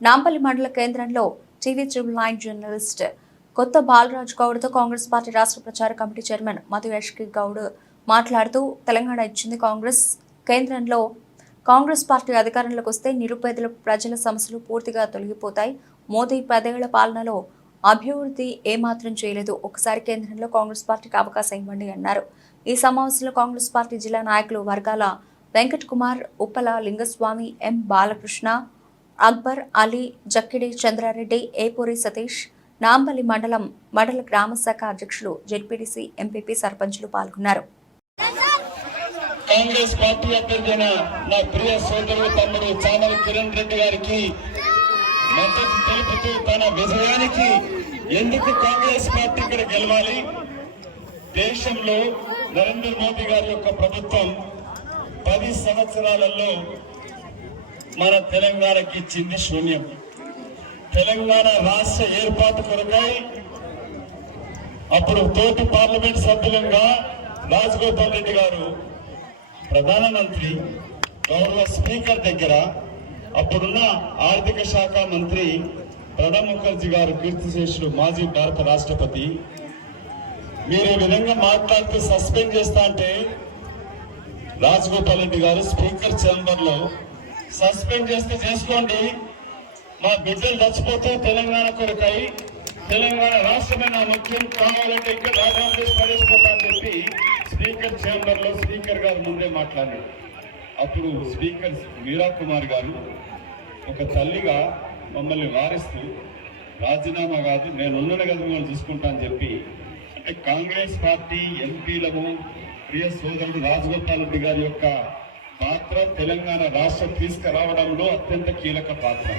నాంపల్లి మండల కేంద్రంలో TV triple nine journalist కొత్త బాలరాజ్ గౌడ్తో కాంగ్రెస్ పార్టీ రాష్ట్ర ప్రచార కమిటీ చైర్మన్ మధు యష్కి గౌడ్ మాట్లాడుతూ తెలంగాణ ఇచ్చింది కాంగ్రెస్. కేంద్రంలో కాంగ్రెస్ పార్టీ అధికారంలోకి వస్తే నిరుపేదల ప్రజల సమస్యలు పూర్తిగా తొలగిపోతాయి. మోదీ పదేళ్ళ పాలనలో అభివృద్ధి ఏమాత్రం చేయలేదు. ఒకసారి కేంద్రంలో కాంగ్రెస్ పార్టీకి అవకాశం ఇవ్వండి అన్నారు. ఈ సమావేశంలో కాంగ్రెస్ పార్టీ జిల్లా నాయకులు వర్గాల వెంకట్ కుమార్ ఉప్పల లింగస్వామి ఎం బాలకృష్ణ అక్బర్ అలీ జక్కిడి చంద్రారెడ్డి ఏపూరి సతీష్ నాంబలి మండలం మండల గ్రామ శాఖ అధ్యక్షులు జెడ్పీటీసీ ఎంపీపీ సర్పంచులు పాల్గొన్నారు. కాంగ్రెస్ పార్టీ అభ్యర్థిన నా ప్రియ సోదరుడు తమ్ముడు చామల కిరణ్ రెడ్డి గారికి మద్దతు తెలుపుతూ తన విజయానికి ఎందుకు కాంగ్రెస్ పార్టీ ఇక్కడ గెలవాలి? దేశంలో నరేంద్ర మోదీ గారి యొక్క ప్రభుత్వం పది సంవత్సరాలలో మన తెలంగాణకి ఇచ్చింది శూన్యం. తెలంగాణ రాష్ట్ర ఏర్పాటు కొరకై అప్పుడు తోటి పార్లమెంట్ సభ్యులంగా రాజగోపాల్ రెడ్డి గారు ప్రధానమంత్రి గౌరవ స్పీకర్ దగ్గర అప్పుడున్న ఆర్థిక శాఖ మంత్రి ప్రణబ్ ముఖర్జీ గారు కీర్తిశేషుడు మాజీ భారత రాష్ట్రపతి మీరు ఈ విధంగా మాట్లాడుతూ సస్పెండ్ చేస్తా అంటే రాజగోపాల్ రెడ్డి గారు స్పీకర్ ఛాంబర్లో సస్పెండ్ చేస్తే చేసుకోండి. మా బిడ్డలు చచ్చిపోతే తెలంగాణ కొరకై తెలంగాణ రాష్ట్రమైన ముఖ్యం. కావాలంటే ఇక్కడ రాజాంధ్రప్రదేశ్ పడేసిపోతా చెప్పి స్పీకర్ ఛాంబర్లో స్పీకర్ గారు ముందే మాట్లాడారు. అప్పుడు స్పీకర్ వీరా కుమార్ గారు ఒక తల్లిగా మమ్మల్ని వారిస్తూ రాజీనామా కాదు నేను ఉన్నది కదా మిమ్మల్ని చూసుకుంటా అని చెప్పి అంటే కాంగ్రెస్ పార్టీ ఎంపీలము ప్రియ సోదరుడు రాజగోపాల్ రెడ్డి గారి యొక్క పాత్ర తెలంగాణ రాష్ట్రం తీసుకురావడంలో అత్యంత కీలక పాత్ర.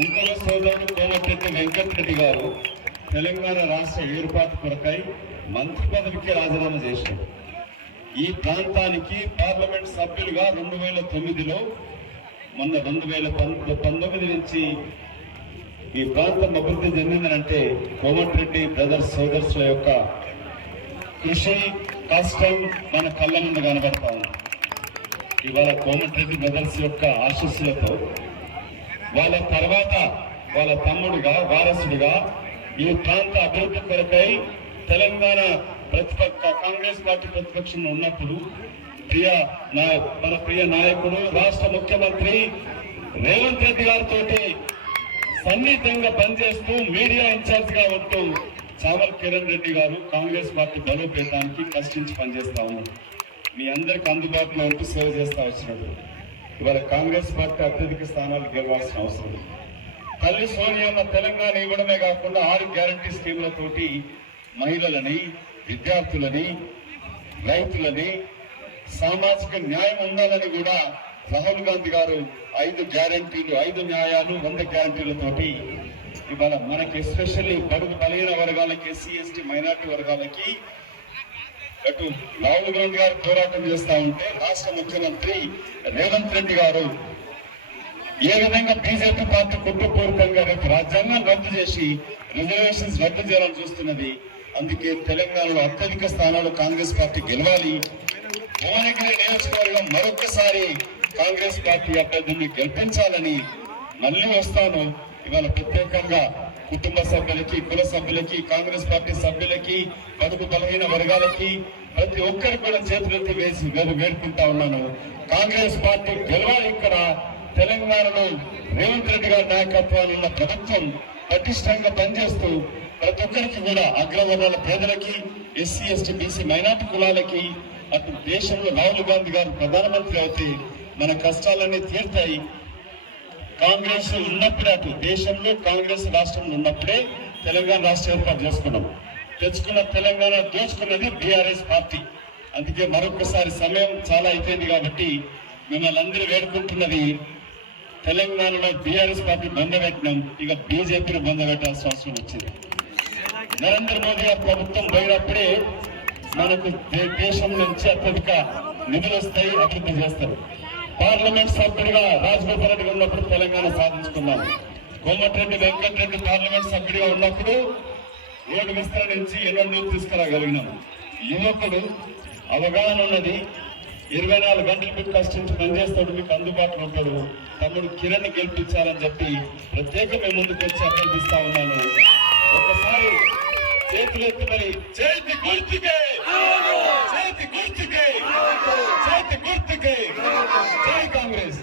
ఇంకొక సోదరుడు కోమటిరెడ్డి వెంకటరెడ్డి గారు తెలంగాణ రాష్ట్ర ఏర్పాటు కొరకై మంత్రి పదవికి రాజీనామా చేశారు. ఈ ప్రాంతానికి పార్లమెంట్ సభ్యులుగా రెండు వేల తొమ్మిదిలో మొన్న రెండు వేల పంతొమ్మిది నుంచి ఈ ప్రాంతం అభివృద్ధి చెందిందనంటే కోమటిరెడ్డి బ్రదర్స్ సోదర్స్ల యొక్క కృషి కష్టం మన కళ్ళ ముందు కనబడతా ఉంది. ఇవాళ కోమటిరెడ్డి బ్రదర్స్ యొక్క ఆశస్సులతో వాళ్ళ తర్వాత వాళ్ళ తమ్ముడుగా వారసుడిగా ఈ ప్రాంత అభివృద్ధి కొరకై తెలంగాణ ప్రతిపక్ష కాంగ్రెస్ పార్టీ ప్రతిపక్షంలో ఉన్నప్పుడు ప్రియ మన ప్రియ నాయకుడు రాష్ట్ర ముఖ్యమంత్రి రేవంత్ రెడ్డి గారితో సన్నిహితంగా పనిచేస్తూ మీడియా ఇన్ఛార్జ్గా ఉంటూ చావల్ కిరణ్ రెడ్డి గారు కాంగ్రెస్ పార్టీ బలోపేతానికి కష్టించి పనిచేస్తా ఉన్నారు. మీ అందరికి అందుబాటులో ఉంటూ సేవ చేస్తా వచ్చినాడు. ఇవాళ కాంగ్రెస్ పార్టీ అత్యధిక స్థానాలు గెలవాల్సిన అవసరం తల్లి సోనియమ్మ తెలంగాణ ఇవ్వడమే కాకుండా ఆరు గ్యారంటీ స్కీములతోటి మహిళలని విద్యార్థులని రైతులని సామాజిక న్యాయం ఉండాలని కూడా రాహుల్ గాంధీ గారు ఐదు గ్యారంటీలు ఐదు న్యాయాలు వంద గ్యారంటీలతోటి ఇవాళ మనకి ఎస్పెషల్లీ బడుగు బలహీన వర్గాలకి ఎస్సీ ఎస్టీ మైనార్టీ వర్గాలకి అటు రాహుల్ గాంధీ గారు పోరాటం చేస్తా ఉంటే రాష్ట్ర ముఖ్యమంత్రి రేవంత్ రెడ్డి గారు ఏ విధంగా బీజేపీ పార్టీ కుట్రపూర్వకంగా రేపు రాజ్యాంగాన్ని రద్దు చేసి రిజర్వేషన్స్ రద్దు చేయాలని చూస్తున్నది. అందుకే తెలంగాణలో అత్యధిక స్థానాలు కాంగ్రెస్ పార్టీ గెలవాలి. భువనగిరి నియోజకవర్గం మరొకసారి కాంగ్రెస్ పార్టీ అభ్యర్థిని గెలిపించాలని మళ్ళీ వస్తాను. ఇవాళ ప్రత్యేకంగా కుటుంబ సభ్యులకి కుల సభ్యులకి కాంగ్రెస్ పార్టీ సభ్యులకి బడుగు బలహీన వర్గాలకి ప్రతి ఒక్కరికి కూడా చేతులెత్తి వేసి వేరు వేడుకుంటా ఉన్నాను. కాంగ్రెస్ పార్టీ గెలవాలి ఇక్కడ. తెలంగాణలో రేవంత్ రెడ్డి గారి నాయకత్వాన్ని ఉన్న ప్రభుత్వం పటిష్టంగా పనిచేస్తూ ప్రతి ఒక్కరికి కూడా అగ్రవర్ణాల పేదలకి ఎస్సీ ఎస్టీ బీసీ మైనార్టీ కులాలకి అటు దేశంలో రాహుల్ గాంధీ గారు ప్రధానమంత్రి అయితే మన కష్టాలన్నీ తీర్తాయి. కాంగ్రెస్ ఉన్నప్పుడే అటు దేశంలో కాంగ్రెస్ రాష్ట్రంలో ఉన్నప్పుడే తెలంగాణ రాష్ట్రం ఏర్పాటు చేసుకున్నాం. తెచ్చుకున్న తెలంగాణ దోచుకున్నది బీఆర్ఎస్ పార్టీ. అందుకే మరొకసారి సమయం చాలా అయిపోయింది కాబట్టి మిమ్మల్ని అందరూ వేడుకుంటున్నది తెలంగాణలో బీఆర్ఎస్ పార్టీ బందపెట్టినాం ఇక బీజేపీని బందపెట్టాల్సిన అవసరం వచ్చింది. నరేంద్ర మోదీ గారి ప్రభుత్వం పోయినప్పుడే మనకు దేశం నుంచి అత్యధిక నిధులు వస్తాయి అభివృద్ధి చేస్తారు. పార్లమెంట్ సభ్యుడిగా రాజగోపాల్ రెడ్డి ఉన్నప్పుడు తెలంగాణ సాధించుకున్నాను కోమటిరెడ్డి వెంకటరెడ్డి పార్లమెంట్ సభ్యుడిగా ఉన్నప్పుడు రోడ్డు విస్తరించి ఎన్నో తీసుకురాగలిగినాను యువకుడు అవగాహన ఉన్నది. ఇరవై నాలుగు గంటలు కష్టించి పనిచేస్తాడు మీకు అందుబాటులో ఉంటాడు. తమ్ముడు కిరణ్ గెలిపించాలని చెప్పి ప్రత్యేకమే ముందుకు వచ్చి అభ్యర్థిస్తా ఉన్నాను. ఒకసారి చేతులు ఎత్తుమని చేతి గుర్తికే! చేతి గుర్తుకే! मुक्ति के जय कांग्रेस